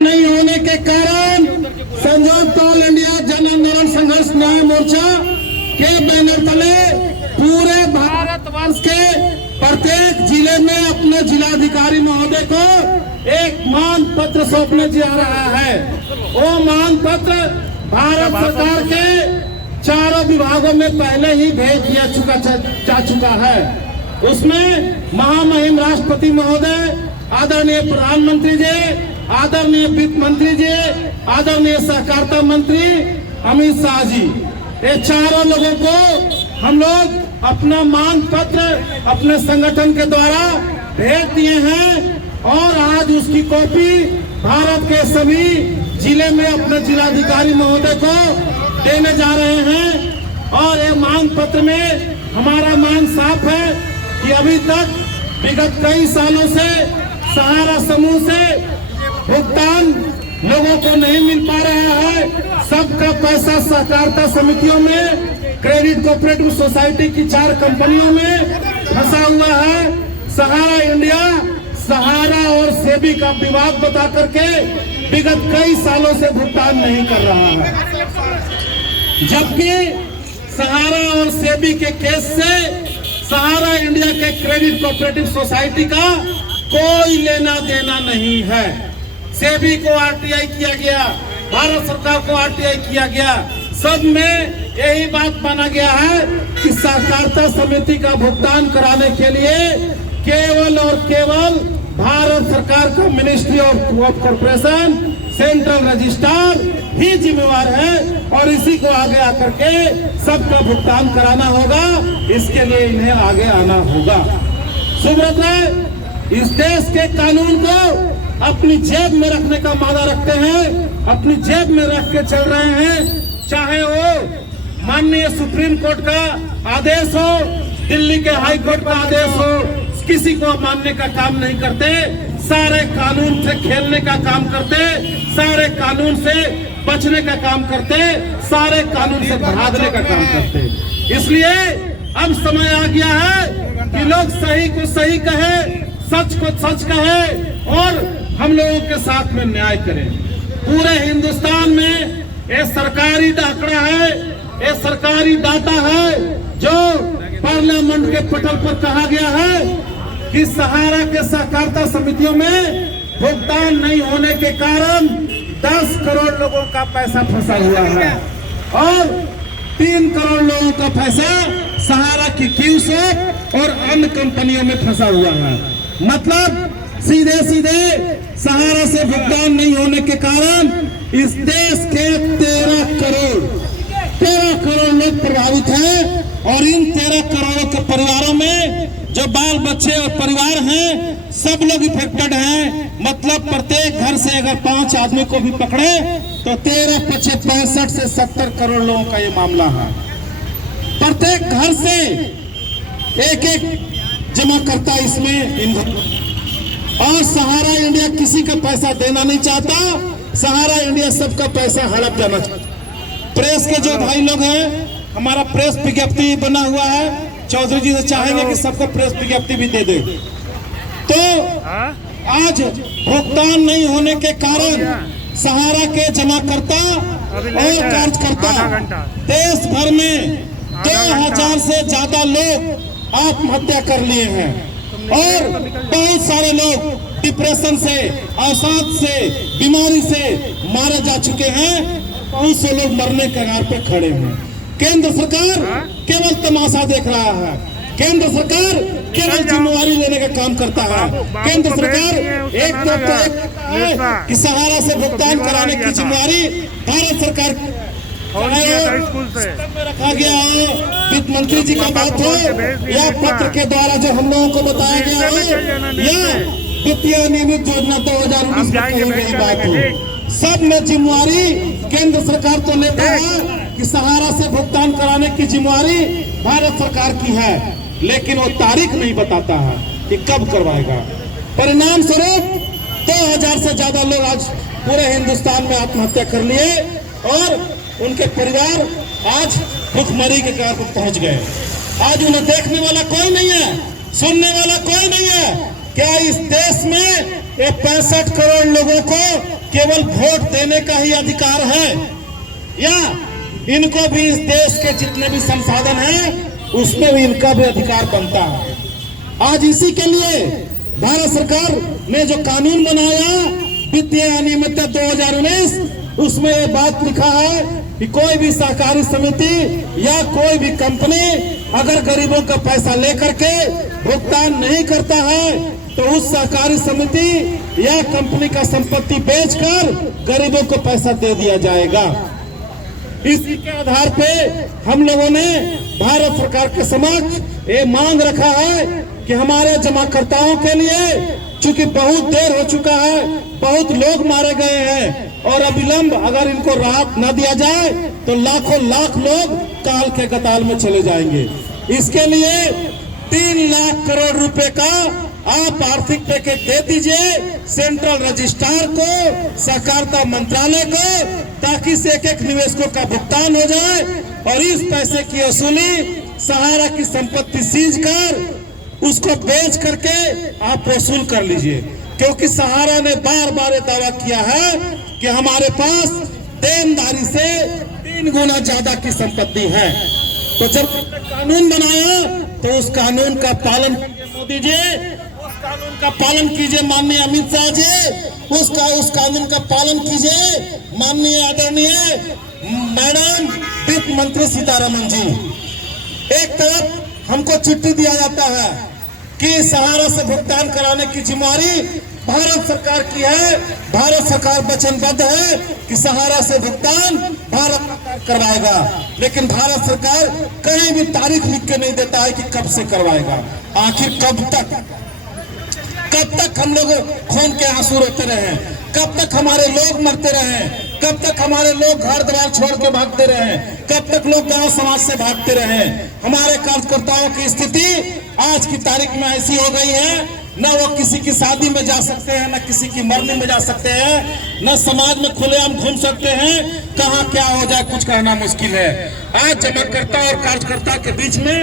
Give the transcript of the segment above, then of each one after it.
नहीं होने के कारण संयुक्त ऑल इंडिया जन आंदोलन संघर्ष न्याय मोर्चा के बैनर तले पूरे भारतवर्ष के प्रत्येक जिले में अपने जिलाधिकारी महोदय को एक मांग पत्र सौंपने जा रहा है। वो मांग पत्र भारत सरकार के चारों विभागों में पहले ही भेज दिया जा चुका है। उसमें महामहिम राष्ट्रपति महोदय, आदरणीय प्रधानमंत्री जी, आदरणीय वित्त मंत्री जी, आदरणीय सहकारिता मंत्री अमित शाह जी, ये चारों लोगों को हम लोग अपना मांग पत्र अपने संगठन के द्वारा भेज दिए हैं और आज उसकी कॉपी भारत के सभी जिले में अपने जिलाधिकारी महोदय को देने जा रहे हैं। और ये मांग पत्र में हमारा मांग साफ है कि अभी तक विगत कई सालों से सहारा समूह से भुगतान लोगों को नहीं मिल पा रहा है। सबका पैसा सहकारिता समितियों में, क्रेडिट कोऑपरेटिव सोसाइटी की 4 कंपनियों में फंसा हुआ है। सहारा इंडिया सहारा और सेबी का विवाद बता करके विगत कई सालों से भुगतान नहीं कर रहा है, जबकि सहारा और सेबी के केस से सहारा इंडिया के क्रेडिट कोऑपरेटिव सोसाइटी का कोई लेना देना नहीं है। सेबी को आरटीआई किया गया, भारत सरकार को आरटीआई किया गया, सब में यही बात माना गया है कि सहकारिता समिति का भुगतान कराने के लिए केवल और केवल भारत सरकार का ministry of corporation, central registrar ही जिम्मेवार है और इसी को आगे आकर के सबका भुगतान कराना होगा। इसके लिए इन्हें आगे आना होगा। सुब्रत राय इस देश के कानून को अपनी जेब में रखने का मादा रखते हैं, अपनी जेब में रख के चल रहे हैं। चाहे वो माननीय सुप्रीम कोर्ट का आदेश हो, दिल्ली के हाई कोर्ट का आदेश हो, किसी को मानने का काम नहीं करते। सारे कानून से खेलने का काम करते, सारे कानून से बचने का काम करते, सारे कानून से भागने का काम करते। इसलिए अब समय आ गया है कि लोग सही को सही कहे, सच को सच कहे और हम लोगों के साथ में न्याय करें। पूरे हिंदुस्तान में ये सरकारी आंकड़ा है, ये सरकारी डाटा है जो पार्लियामेंट के पटल पर कहा गया है कि सहारा के सहकारिता समितियों में भुगतान नहीं होने के कारण 10 करोड़ लोगों का पैसा फंसा हुआ है और 3 करोड़ लोगों का पैसा सहारा की क्यूसेक और अन्य कंपनियों में फंसा हुआ है। मतलब सीधे सीधे सहारा से भुगतान नहीं होने के कारण इस देश के 13 करोड़ लोग प्रभावित हैं और इन 13 करोड़ों के परिवारों में जो बाल बच्चे और परिवार हैं सब लोग इफेक्टेड हैं। मतलब प्रत्येक घर से अगर 5 आदमी को भी पकड़े तो 13 पचे 65 से 70 करोड़ लोगों का ये मामला है। प्रत्येक घर से एक जमा करता इसमें ईंधन और सहारा इंडिया किसी का पैसा देना नहीं चाहता। सहारा इंडिया सबका पैसा हड़प जाना चाहता। प्रेस के जो भाई लोग हैं, हमारा प्रेस विज्ञप्ति बना हुआ है, चौधरी जी से चाहेंगे कि सबको प्रेस विज्ञप्ति भी दे दे। तो आज भुगतान नहीं होने के कारण सहारा के जमाकर्ता और कार्यकर्ता देश भर में 2000 से ज्यादा लोग आत्महत्या कर लिए हैं और बहुत सारे लोग डिप्रेशन से, अवसाद से, बीमारी से मारे जा चुके हैं। बहुत से लोग मरने के कगार पे खड़े हैं। केंद्र सरकार केवल तमाशा देख रहा है। केंद्र सरकार केवल जिम्मेवारी लेने का काम करता है। केंद्र सरकार एक तो कि सहारा से भुगतान कराने की जिम्मेवारी भारत सरकार में रखा गया हो, वित्त मंत्री जी का बात हो या पत्र के द्वारा जो हम लोगों को बताया गया हो या वित्तीय नियमित योजना 2019 में कही गई बात हो, सब में जिम्मेवारी केंद्र सरकार तो लेता है कि सहारा से भुगतान कराने की जिम्मेवारी भारत सरकार की है, लेकिन वो तारीख नहीं बताता है कि कब करवाएगा। परिणाम स्वरूप 2000 से ज्यादा लोग आज पूरे हिंदुस्तान में आत्महत्या कर लिए और उनके परिवार आज भुखमरी के कगार पर पहुंच गए। आज उन्हें देखने वाला कोई नहीं है, सुनने वाला कोई नहीं है। क्या इस देश में ये 65 करोड़ लोगों को केवल वोट देने का ही अधिकार है या इनको भी इस देश के जितने भी संसाधन हैं उसमें भी इनका भी अधिकार बनता है। आज इसी के लिए भारत सरकार ने जो कानून बनाया वित्तीय अनियमितता 2019, उसमें ये बात लिखा है कि कोई भी सहकारी समिति या कोई भी कंपनी अगर गरीबों का पैसा लेकर के भुगतान नहीं करता है तो उस सहकारी समिति या कंपनी का संपत्ति बेचकर गरीबों को पैसा दे दिया जाएगा। इसी के आधार पे हम लोगों ने भारत सरकार के समक्ष ये मांग रखा है कि हमारे जमाकर्ताओं के लिए, चूंकि बहुत देर हो चुका है, बहुत लोग मारे गए हैं और अविलंब अगर इनको राहत न दिया जाए तो लाखों लाख लोग काल के कताल में चले जाएंगे। इसके लिए 3 लाख करोड़ रुपए का आप आर्थिक पैकेज दे दीजिए सेंट्रल रजिस्ट्रार को, सहकारिता मंत्रालय को, ताकि इस एक निवेशकों का भुगतान हो जाए और इस पैसे की वसूली सहारा की संपत्ति सीज कर उसको बेच करके आप वसूल कर लीजिए। क्योंकि सहारा ने बार बार दावा किया है कि हमारे पास देनदारी से 3 गुना ज्यादा की संपत्ति है। तो जब कानून बनाया तो उस कानून का पालन कीजिए मोदी जी, उस कानून का पालन कीजिए माननीय अमित शाह जी, उस कानून का पालन कीजिए माननीय आदरणीय मैडम वित्त मंत्री सीतारमण जी। एक तरफ हमको चिट्ठी दिया जाता है कि सहारा से भुगतान कराने की जिम्मेदारी भारत सरकार की है, भारत सरकार वचनबद्ध है कि सहारा से भुगतान भारत सरकार करवाएगा, लेकिन भारत सरकार कहीं भी तारीख लिख के नहीं देता है कि कब से करवाएगा। आखिर कब तक हम लोग खून के आंसू रोते रहे, कब तक हमारे लोग मरते रहे, कब तक हमारे लोग घर द्वार छोड़ के भागते रहे, कब तक लोग गांव समाज से भागते रहे। हमारे कार्यकर्ताओं की स्थिति आज की तारीख में ऐसी हो गई है, न वो किसी की शादी में जा सकते हैं, न किसी की मरने में जा सकते हैं, न समाज में खुलेआम घूम सकते हैं। कहाँ क्या हो जाए कुछ कहना मुश्किल है। आज जमाकर्ता और कार्यकर्ता के बीच में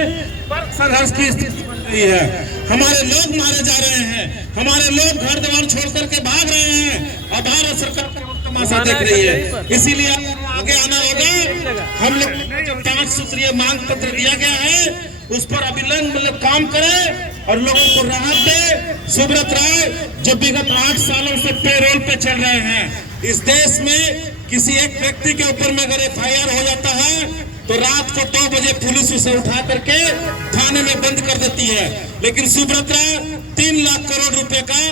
संघर्ष की स्थिति बन गई है। हमारे लोग मारे जा रहे हैं, हमारे लोग घर द्वार छोड़ करके भाग रहे हैं और भारत सरकार तमाशा देख रही है। इसीलिए आगे आना होगा। हम लोग जो 5 सूत्रीय मांग पत्र दिया गया है उस पर अविलंब काम करें और लोगों को राहत दे। सुब्रत राय जो विगत 8 सालों से पेरोल पे चल रहे हैं, इस देश में किसी एक व्यक्ति के ऊपर में अगर FIR हो जाता है तो रात को 2 बजे पुलिस उसे उठा करके थाने में बंद कर देती है। लेकिन सुब्रत राय 3 लाख करोड़ रुपए का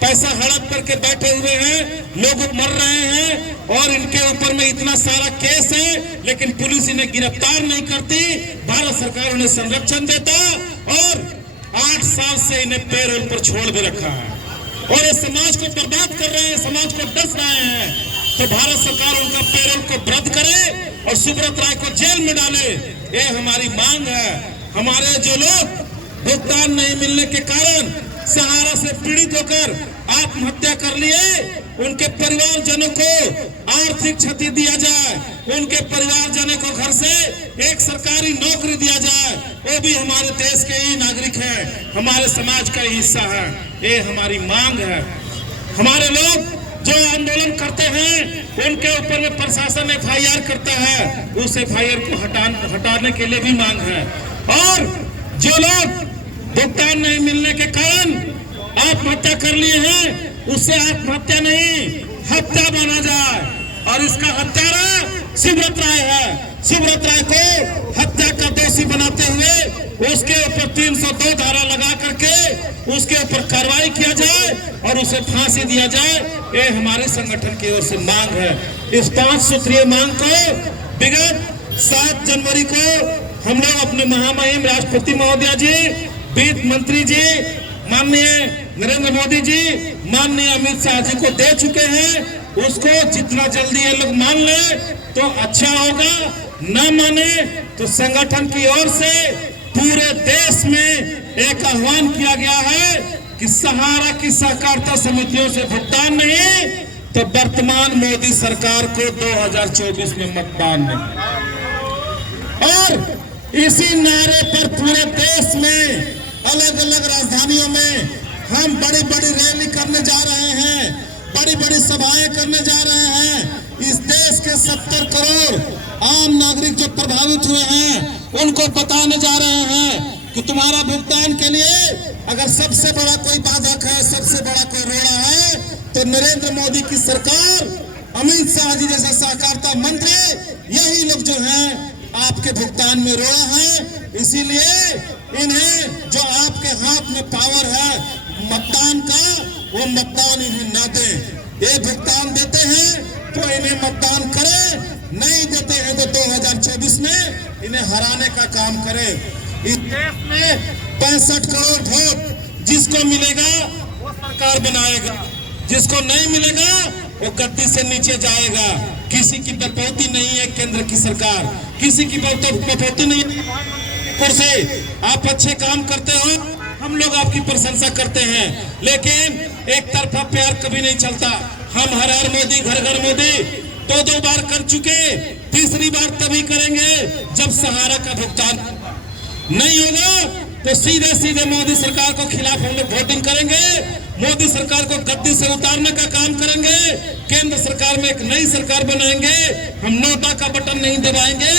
पैसा हड़प करके बैठे हुए हैं, लोग मर रहे हैं और इनके ऊपर में इतना सारा केस है, लेकिन पुलिस इन्हें गिरफ्तार नहीं करती, भारत सरकार उन्हें संरक्षण देता और 8 साल से इन्हें पेरोल पर छोड़ भी रखा है और ये समाज को बर्बाद कर रहे हैं, समाज को डस रहे हैं। तो भारत सरकार उनका पेरोल को रद्द करे और सुब्रत राय को जेल में डाले, ये हमारी मांग है। हमारे जो लोग भुगतान नहीं मिलने के कारण सहारा से पीड़ित होकर आत्महत्या कर लिए, उनके परिवारजनों को आर्थिक क्षति दिया जाए, उनके परिवारजनों को घर से एक सरकारी नौकरी दिया जाए। वो भी हमारे देश के ही नागरिक हैं, हमारे समाज का ही हिस्सा है। ये हमारी मांग है। हमारे लोग जो आंदोलन करते हैं उनके ऊपर में प्रशासन FIR करता है, उस FIR को हटाने के लिए भी मांग है। और जो लोग भुगतान नहीं मिलने के कारण आत्महत्या कर लिए हैं, उससे आत्महत्या नहीं हत्या बना जाए और इसका हत्यारा सुब्रत राय है। सुब्रत राय को हत्या का दोषी बनाते हुए उसके ऊपर 302 धारा लगा करके उसके ऊपर कार्रवाई किया जाए और उसे फांसी दिया जाए। ये हमारे संगठन की ओर से मांग है। इस 5 सूत्रीय मांग को विगत 7 जनवरी को हम लोग अपने महामहिम राष्ट्रपति महोदय जी, वित्त मंत्री जी, माननीय नरेंद्र मोदी जी, माननीय अमित शाह जी को दे चुके हैं। उसको जितना जल्दी ये लोग मान ले तो अच्छा होगा, न माने तो संगठन की ओर से पूरे देश में एक आह्वान किया गया है कि सहारा की सहकारिता समितियों से भुगतान नहीं तो वर्तमान मोदी सरकार को 2024 में मतदान नहीं। और इसी नारे पर पूरे देश में अलग अलग राजधानियों में हम बड़ी बड़ी रैली करने जा रहे हैं बड़ी बड़ी सभाएं करने जा रहे हैं। इस देश के 70 करोड़ आम नागरिक जो प्रभावित हुए हैं उनको बताने जा रहे हैं कि तुम्हारा भुगतान के लिए अगर सबसे बड़ा कोई बाधक है, सबसे बड़ा कोई रोड़ा है, तो नरेंद्र मोदी की सरकार, अमित शाह जी जैसे सहकारिता मंत्री, यही लोग जो हैं आपके भुगतान में रोड़ा है। इसीलिए इन्हें जो आपके हाथ में पावर है मतदान का, वो मतदान इन्हें ना दे। ये भुगतान देते हैं तो इन्हें मतदान करे, नहीं देते हैं तो 2024 में इन्हें हराने का काम करे। इस देश में 65 करोड़ वोट जिसको मिलेगा वो सरकार बनाएगा, जिसको नहीं मिलेगा वो गद्दी से नीचे जाएगा। किसी की बपौती नहीं है केंद्र की सरकार, किसी की बपौती नहीं है कुर्सी। आप अच्छे काम करते हो, हम लोग आपकी प्रशंसा करते हैं, लेकिन एक तरफा प्यार कभी नहीं चलता। हम हर हर मोदी घर घर मोदी 2-2 बार कर चुके, तीसरी बार तभी करेंगे जब सहारा का भुगतान नहीं होगा तो सीधे सीधे मोदी सरकार को खिलाफ हम लोग वोटिंग करेंगे, मोदी सरकार को गद्दी से उतारने का काम करेंगे, केंद्र सरकार में एक नई सरकार बनाएंगे। हम नोटा का बटन नहीं दबाएंगे,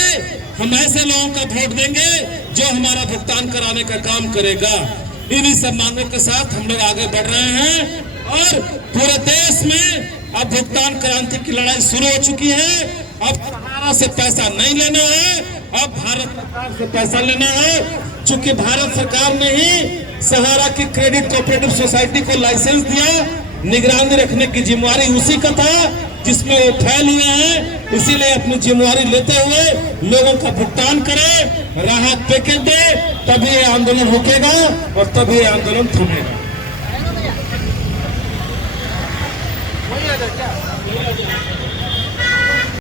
हम ऐसे लोगों का वोट देंगे जो हमारा भुगतान कराने का काम करेगा। इन्हीं सब मांगों के साथ हम लोग आगे बढ़ रहे हैं और पूरे देश में अब भुगतान क्रांति की लड़ाई शुरू हो चुकी है। अब सहारा से पैसा नहीं लेना है, अब भारत सरकार से पैसा लेना है। चूंकि भारत सरकार ने ही सहारा की क्रेडिट कोऑपरेटिव सोसाइटी को लाइसेंस दिया, निगरानी रखने की जिम्मेवारी उसी का था जिसमें वो फेल हुए हैं। इसीलिए अपनी जिम्मेवारी लेते हुए लोगों का भुगतान करें, राहत पैकेज दे, तभी ये आंदोलन रुकेगा और तभी ये आंदोलन थमेगा।